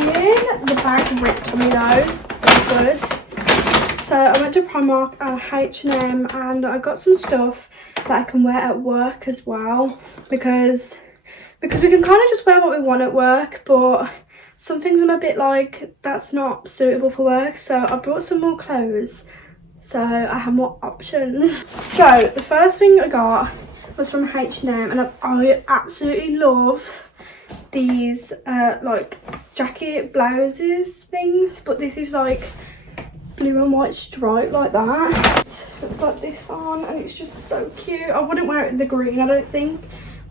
crying. The bag ripped on me though. That's good. So I went to Primark and H&M and I got some stuff that I can wear at work as well, because we can kind of just wear what we want at work, but some things I'm a bit like, that's not suitable for work. So I brought some more clothes so I have more options. So the first thing I got was from H&M and I absolutely love these like jacket blouses things, but this is like blue and white stripe like that. It looks like this on and it's just so cute. I wouldn't wear it in the green, I don't think,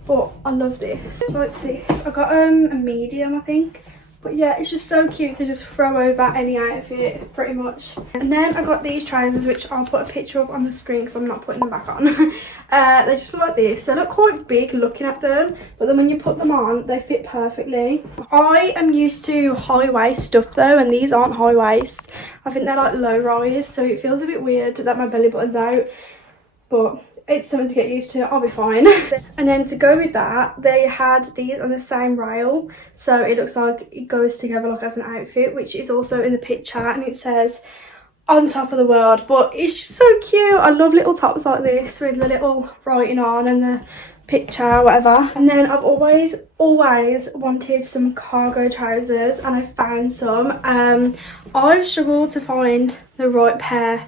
but I love this. It's like this. I got a medium, I think. But yeah, it's just so cute to just throw over any outfit, pretty much. And then I got these trousers, which I'll put a picture of on the screen because I'm not putting them back on. They just look like this. They look quite big looking at them, but then when you put them on, they fit perfectly. I am used to high waist stuff though, and these aren't high waist. I think they're like low rise, so it feels a bit weird that my belly button's out. But it's something to get used to, I'll be fine. And then to go with that, they had these on the same rail, so it looks like it goes together like as an outfit, which is also in the picture, and it says on top of the world. But it's just so cute. I love little tops like this with the little writing on and the picture, whatever. And then I've always wanted some cargo trousers, and I found some. I've struggled to find the right pair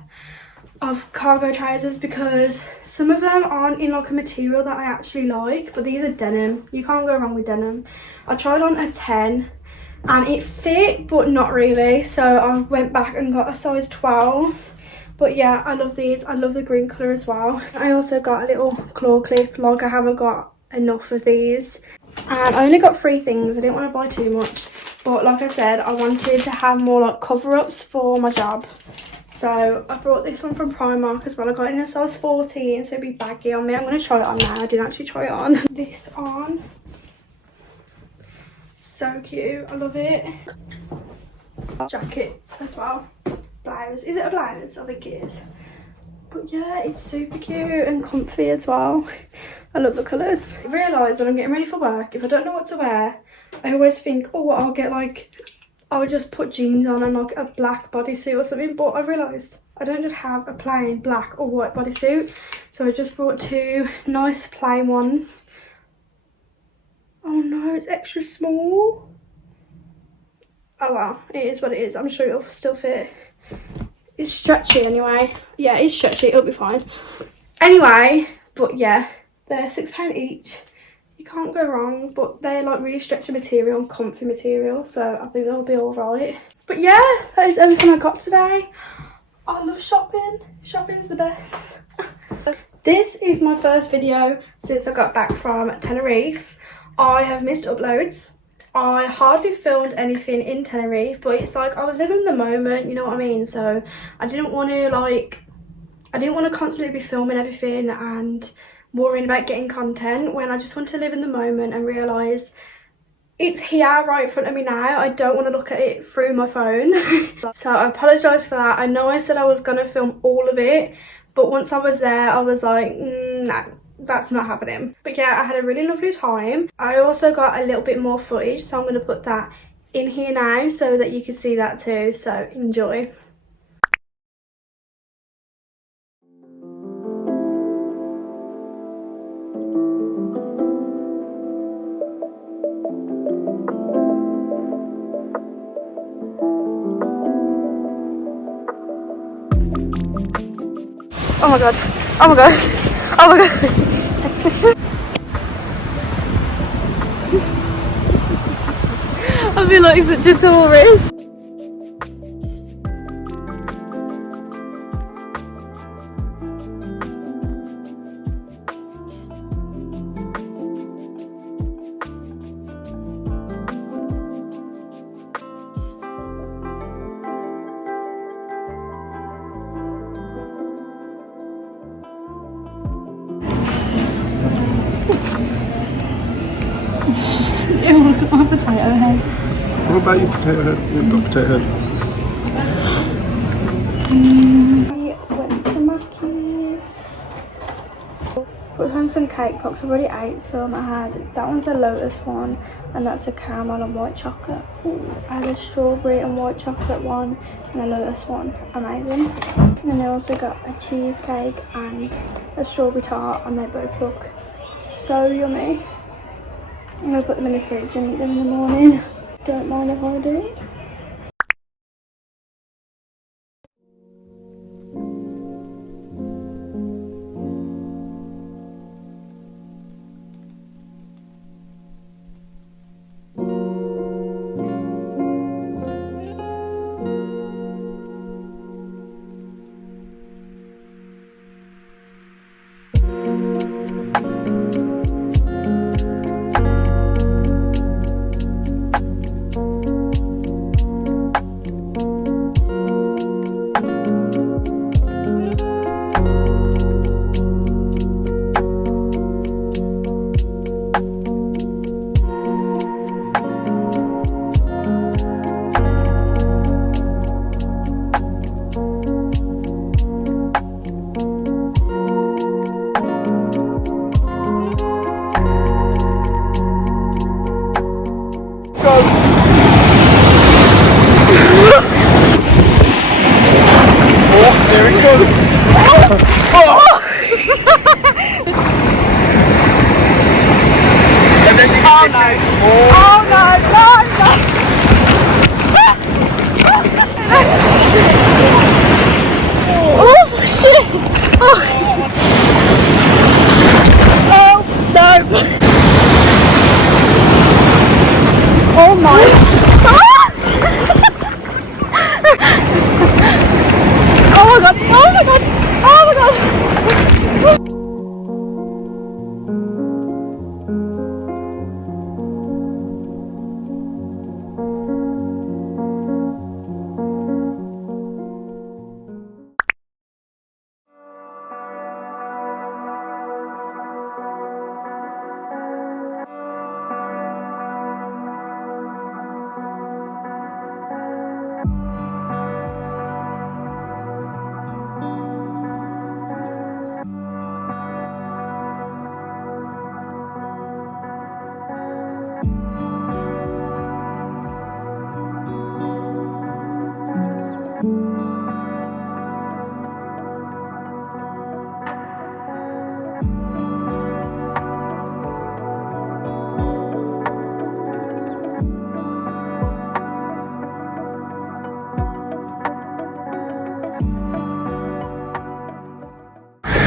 of cargo trousers because some of them aren't in like a material that I actually like, but these are denim. You can't go wrong with denim. I tried on a 10 and it fit, but not really, so I went back and got a size 12. But yeah, I love these. I love the green colour as well. I also got a little claw clip, like I haven't got enough of these, and I only got 3 things. I didn't want to buy too much, but like I said, I wanted to have more like cover-ups for my job. So I brought this one from Primark as well. I got it in a size 14, so it'd be baggy on me. I'm going to try it on now. I didn't actually try it on. This on. So cute. I love it. Jacket as well. Blouse. Is it a blouse? I think it is. But yeah, it's super cute and comfy as well. I love the colours. I realised when I'm getting ready for work, if I don't know what to wear, I always think, oh, I'll just put jeans on and like a black bodysuit or something, but I realised I don't just have a plain black or white bodysuit, so I just brought 2 nice plain ones. Oh no, it's extra small. Oh well, it is what it is. I'm sure it'll still fit. It's stretchy anyway. Yeah, it's stretchy, it'll be fine. Anyway, but yeah, they're £6 each. You can't go wrong, but they're like really stretchy material and comfy material, so I think they'll be all right. But yeah, that is everything I got today. I love shopping. Shopping's the best. This is my first video since I got back from Tenerife. I have missed uploads. I hardly filmed anything in Tenerife, but it's like I was living in the moment, you know what I mean? So I didn't want to constantly be filming everything and worrying about getting content, when I just want to live in the moment and realise it's here right in front of me now. I don't want to look at it through my phone. So I apologise for that. I know I said I was going to film all of it, but once I was there I was like, nah, that's not happening. But yeah, I had a really lovely time. I also got a little bit more footage, so I'm going to put that in here now so that you can see that too, so enjoy. Oh my god, oh my god, oh my god. I feel like such a tourist. Ew, look at my potato head. What about your potato head? You've got potato head. I went to Mackey's. Put home some cake pops. I've already ate some. I had, that one's a lotus one. and that's a caramel and white chocolate. Ooh, I had a strawberry and white chocolate one and a lotus one. Amazing. And then I also got a cheesecake and a strawberry tart, and they both look so yummy. I'm gonna put them in the fridge and eat them in the morning. Don't mind if I do.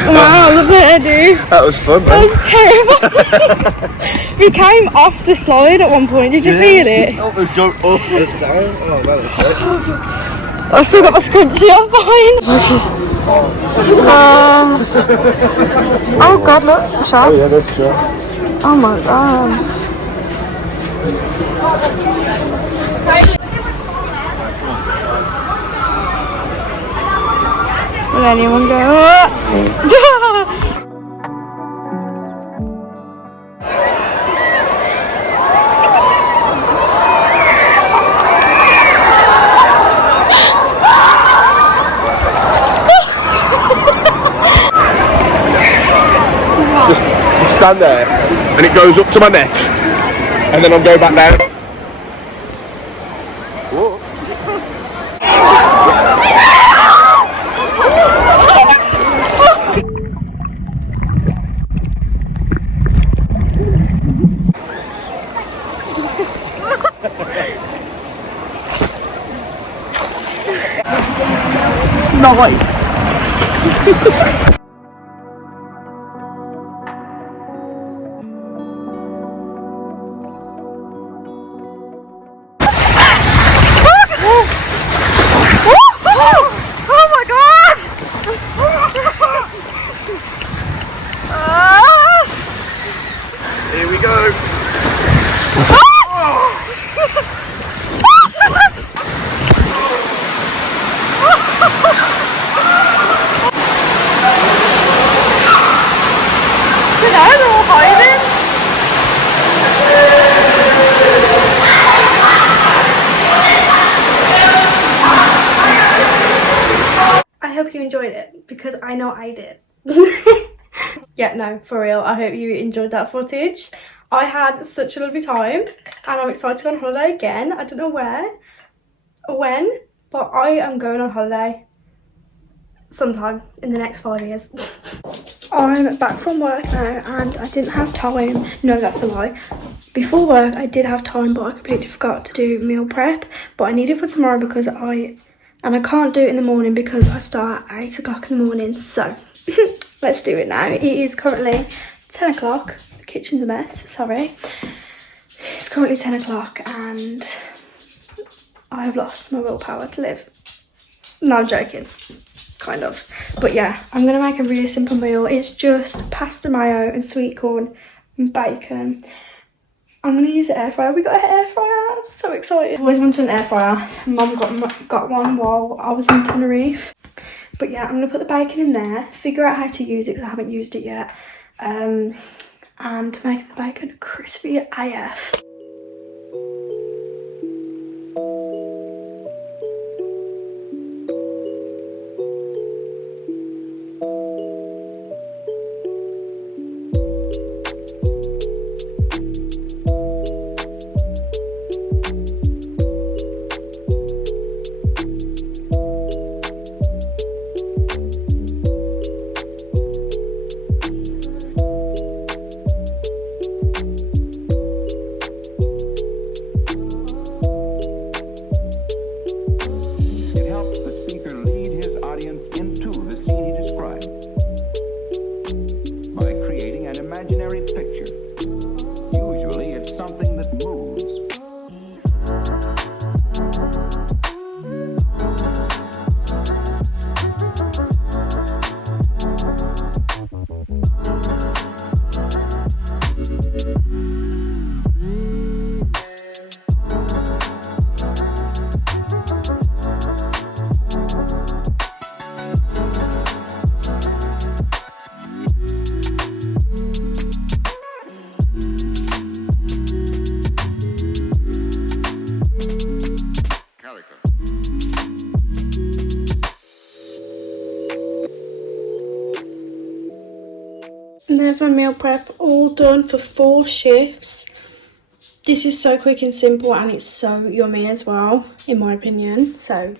Wow, look what I do. That was fun, That man. was terrible. We came off the slide at one point. Did you feel it? Oh, it was going up and down. Oh, man, that's it. I've still got my scrunchie on fine. Oh god, look, the shark. Oh, yeah, that's true. Oh my god. Will anyone go? Just stand there, and it goes up to my neck, and then I'll go back down. Whoa. Nice. Here we go. They're all hiding. I hope you enjoyed it, because I know I did. Yeah, no, for real, I hope you enjoyed that footage. I had such a lovely time and I'm excited to go on holiday again. I don't know where or when, but I am going on holiday sometime in the next 5 years. I'm back from work now and I didn't have time. No, that's a lie. Before work I did have time, but I completely forgot to do meal prep, but I need it for tomorrow because I can't do it in the morning because I start at 8 o'clock in the morning. So let's do it now. It is currently 10 o'clock. The kitchen's a mess, sorry. It's currently 10 o'clock and I have lost my willpower to live. No, I'm joking. Kind of. But yeah, I'm going to make a really simple meal. It's just pasta mayo and sweet corn and bacon. I'm going to use the air fryer. We got an air fryer. I'm so excited. I've always wanted an air fryer. Mum got one while I was in Tenerife. But yeah, I'm going to put the bacon in there, figure out how to use it because I haven't used it yet. And make the bacon crispy AF. And there's my meal prep all done for 4 shifts. This is so quick and simple and it's so yummy as well, in my opinion. So